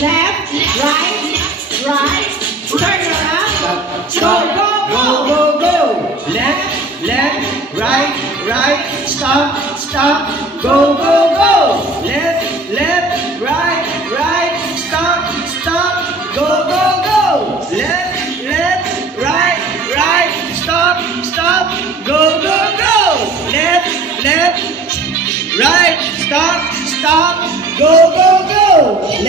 left, right, right. Turn around. Go, go, Go, go. go, go. Left, left, right, right. Stop, stop. Go, go, go. Left, left, right, right. Stop, stop. Go, go, go. Left, left, right, right. Stop, stop. Go, go, go. Left, left, right. Stop, stop. Go, go, go.